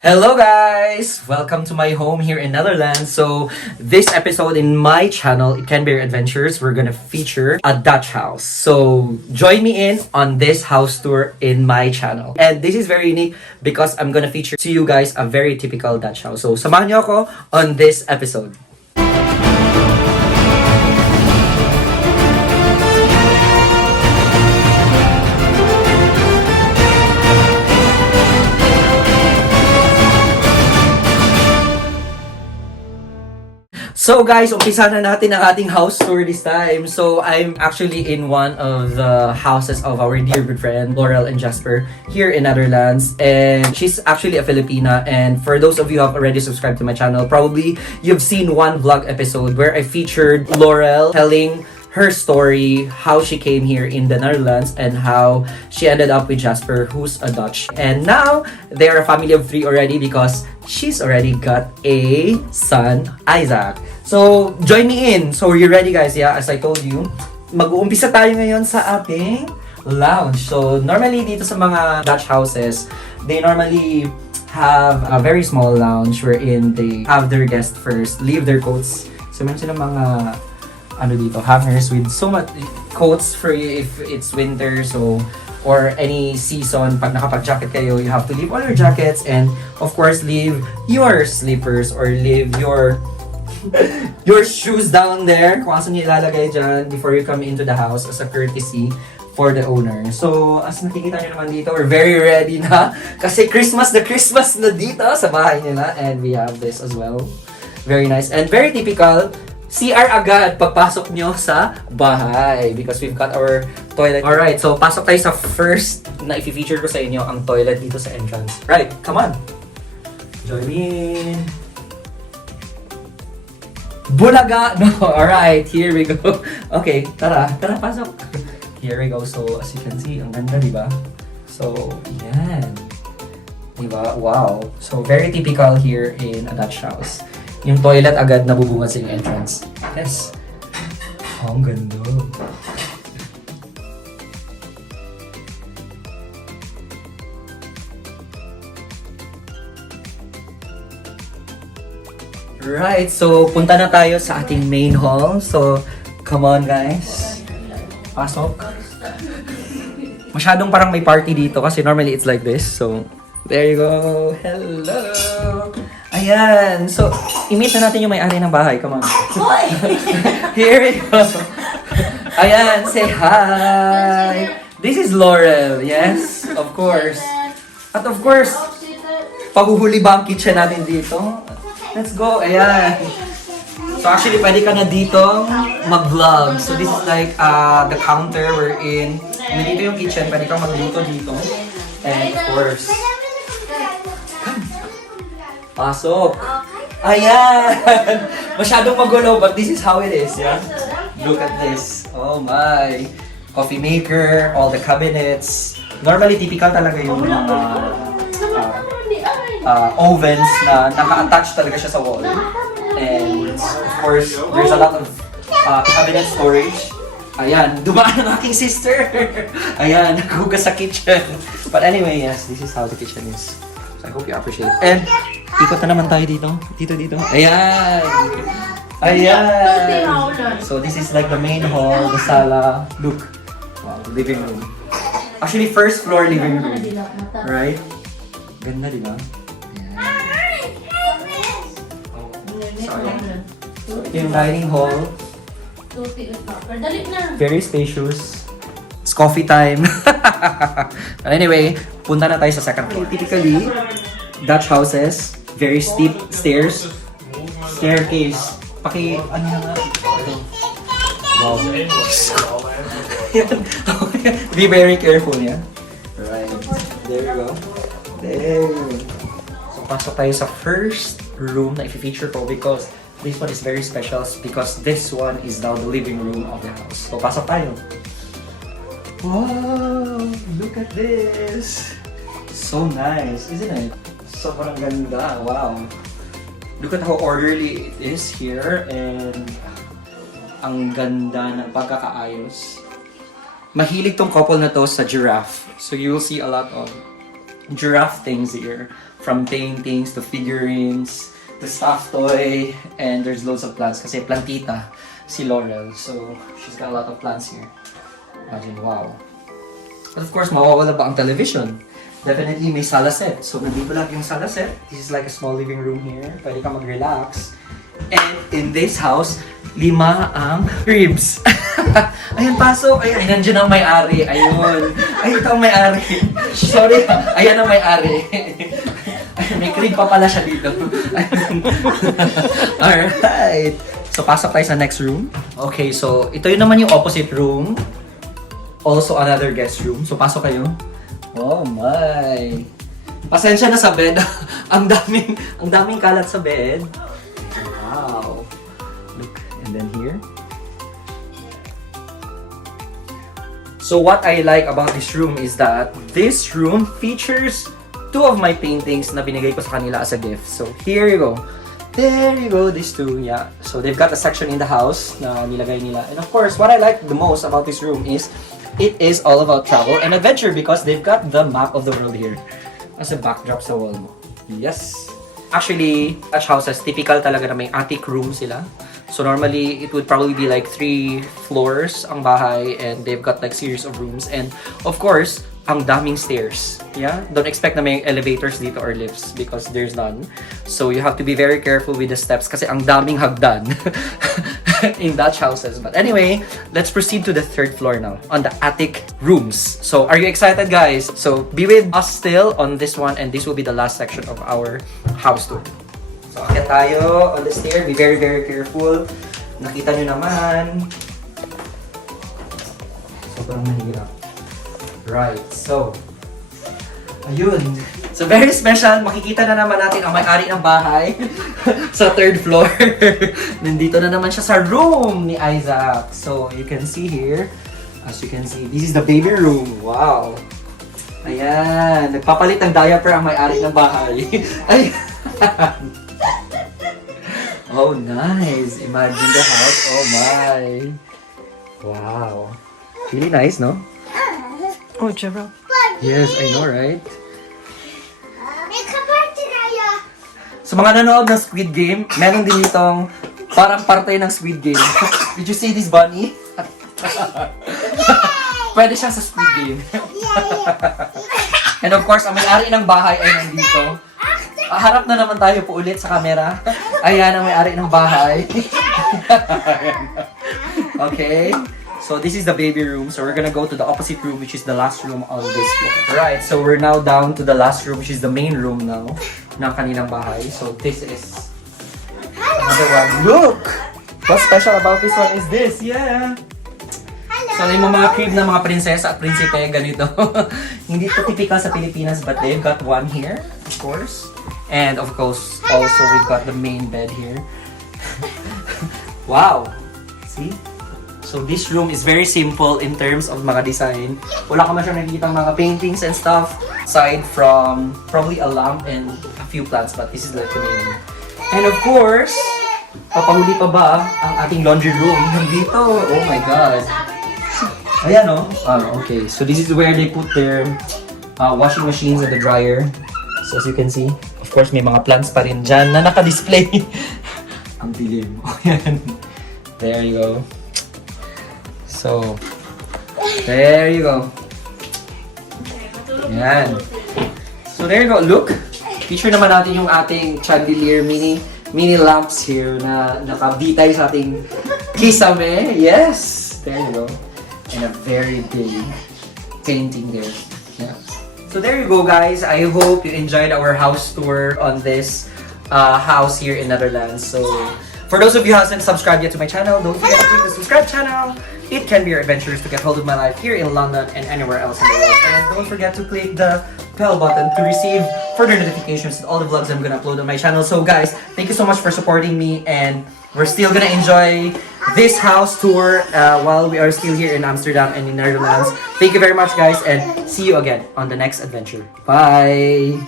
Hello guys! Welcome to my home here in Netherlands. So this episode in my channel, Itkenbeyouradventures, we're gonna feature a Dutch house. So join me in on this house tour in my channel. And this is very unique because I'm gonna feature to you guys a very typical Dutch house. So samahan niyo ako on this episode. So guys, umpisa na natin ang ating house tour this time. So I'm actually in one of the houses of our dear good friend, Laurel and Jasper, here in Netherlands. And she's actually a Filipina. And for those of you who have already subscribed to my channel, probably you've seen one vlog episode where I featured Laurel telling her story, how she came here in the Netherlands and how she ended up with Jasper, who's a Dutch. And now, they are a family of 3 already because she's already got a son, Isaac. So, join me in. So, you ready guys? Yeah, as I told you, mag-uumpisa tayo ngayon sa ating lounge. So, normally dito sa mga Dutch houses, they normally have a very small lounge wherein they have their guests first, leave their coats. So, meron silang mga dito, hangers with so much coats for you if it's winter, so or any season. Pag nakapag-jacket kayo, you have to leave all your jackets and of course leave your slippers or leave your your shoes down there kung asan nyo ilalagay dyan before you come into the house as a courtesy for the owner. So, as nakikita nyo naman dito, we're very ready na kasi Christmas na dito sa bahay nila, and we have this as well. Very nice and very typical CR agad pagpasok nyo sa bahay because we've got our toilet. Alright, so pasok tayo sa first na i-feature ko sa inyo, ang toilet dito sa entrance. Right, come on! Join me in! Bulaga! No, alright, here we go. Okay, tara, pasok! Here we go. So, as you can see, ang ganda, diba? So, yan. Diba? Wow. So, very typical here in a Dutch house. Yung toilet agad nabubungad sa yung entrance. Yes. Oh, ang ganda. Right, so punta na tayo sa ating main hall. So, come on guys. Pasok. Masyadong parang may party dito kasi normally it's like this. So, there you go. Hello. Ayan. So, i-meet na natin yung may-ari ng bahay. Come on. Here we go. Ayan. Say hi. This is Laurel. Yes, of course. At of course, pahuhuli ba ang kitchen natin dito? Let's go. Ayan. So, actually, pwede ka na dito mag-vlog. So, this is like the counter we're in. Nandito yung kitchen. Pwede kang magluto dito. And of course, pasok! Ayan! Masyadong magulo, but this is how it is, yeah? Look at this. Oh my! Coffee maker, all the cabinets. Normally, typical talaga yung mga ovens na naka-attach talaga siya sa wall. And of course, there's a lot of cabinet storage. Ayan, dumaan ang aking sister! Ayan, naghugas sa kitchen. But anyway, yes, this is how the kitchen is. So I hope you appreciate it. And ikot na naman tayo dito. Dito. Ayan! Ayan! So this is like the main hall, the sala. Look. Wow, the living room. Actually, first floor living room. Right? Ganda, di ba? So, ayan. So, ito yung dining hall. Very spacious. It's coffee time. Anyway, punta na tayo sa second floor. Typically, Dutch houses, very steep stairs, staircase. Ano na nga? Wow. Be very careful, yeah? Right. There you go. There. So, pasok tayo sa first room na i-feature ko because this one is very special because this one is now the living room of the house. So, pasok tayo. Wow! Look at this! So nice, isn't it? Sobrang ganda. Wow! Look at how orderly it is here and ang ganda ng pagkakaayos. Mahilig tong couple na to sa giraffe. So you will see a lot of giraffe things here. From paintings to figurines to stuffed toy, and there's loads of plants kasi plantita si Laurel. So, she's got a lot of plants here. Imagine, wow. But of course, mawawala ba ang television? Definitely may sala set. So, nandito lang yung sala set. This is like a small living room here. Pwede ka mag-relax. And in this house, 5 ang cribs. Ayan, pasok. Ayan, nandiyan ang may-ari. Ayun. Ay, ito ang may-ari. Sorry. Ayan ang may-ari. May crib pa pala siya dito. Alright. So, pasok tayo sa next room. Okay, so ito yun naman yung opposite room. Also, another guest room. So, pasok kayo. Oh my! Pasensya na sa bed. ang daming kalat sa bed. Wow! Look, and then here. So what I like about this room is that this room features 2 of my paintings na binigay ko sa kanila as a gift. So here you go. There you go, these 2, yeah. So they've got a section in the house na nilagay nila. And of course, what I like the most about this room is it is all about travel and adventure because they've got the map of the world here as a backdrop sa wall mo. Yes! Actually, such houses, typical talaga na may attic room sila. So normally, it would probably be like 3 floors ang bahay and they've got like series of rooms. And of course, ang daming stairs. Yeah? Don't expect na may elevators dito or lifts because there's none. So you have to be very careful with the steps kasi ang daming hagdan in Dutch houses. But anyway, let's proceed to the 3rd floor now on the attic rooms. So are you excited, guys? So be with us still on this one and this will be the last section of our house tour. So akit tayo on the stair. Be very, very careful. Nakita nyo naman. Sobrang mahirap. Right, so ayun. So very special. Makikita na naman natin ang may-ari ng bahay sa 3rd floor. Nandito na naman siya sa room ni Isaac. So you can see here, as you can see, this is the baby room. Wow. Ayan, nagpapalit ng diaper ang may-ari ng bahay. Ayan. Oh, nice. Imagine the house. Oh my. Wow. Really nice, no? Oh, General. Yes, I know, right? Sa mga nanonood ng Squid Game, meron din itong parang parte ng Squid Game. Did you see this bunny? Pwede siya sa Squid Game. And of course, ang may-ari ng bahay ay nandito. Harap na naman tayo po ulit sa camera. Ayan ang may-ari ng bahay. Okay. So this is the baby room. So we're gonna go to the opposite room, which is the last room on this floor. Right, so we're now down to the last room, which is the main room now ng kanilang bahay. So this is another one. Look! What's special about this one is this, yeah! So yung mga crib ng mga prinsesa at prinsipe, ganito. Hindi ito typical sa Pilipinas, but they've got one here, of course. And of course, also we've got the main bed here. Wow! See? So this room is very simple in terms of mga design. Wala ka masyadong nakikita mga paintings and stuff aside from probably a lamp and a few plants, but this is like the main room. And of course, papahuli pa ba ang ating laundry room nandito? Oh my god. Ayan o. Okay, so this is where they put their washing machines and the dryer. So as you can see, of course may mga plants pa rin dyan na naka-display. Ang dilim. Ayan. There you go. So, there you go. Yan. So, there you go. Look. Feature naman natin yung ating chandelier mini lamps here na nakabitay sa ating kisame. Yes. There you go. And a very big painting there. Yeah. So, there you go, guys. I hope you enjoyed our house tour on this house here in Netherlands. So, for those of you who haven't subscribed yet to my channel, don't forget to click the subscribe channel. Itkenbeyouradventures to get hold of my life here in London and anywhere else in the world. And don't forget to click the bell button to receive further notifications of all the vlogs I'm gonna upload on my channel. So guys, thank you so much for supporting me, and we're still gonna enjoy this house tour while we are still here in Amsterdam and in Netherlands. Thank you very much, guys, and see you again on the next adventure. Bye!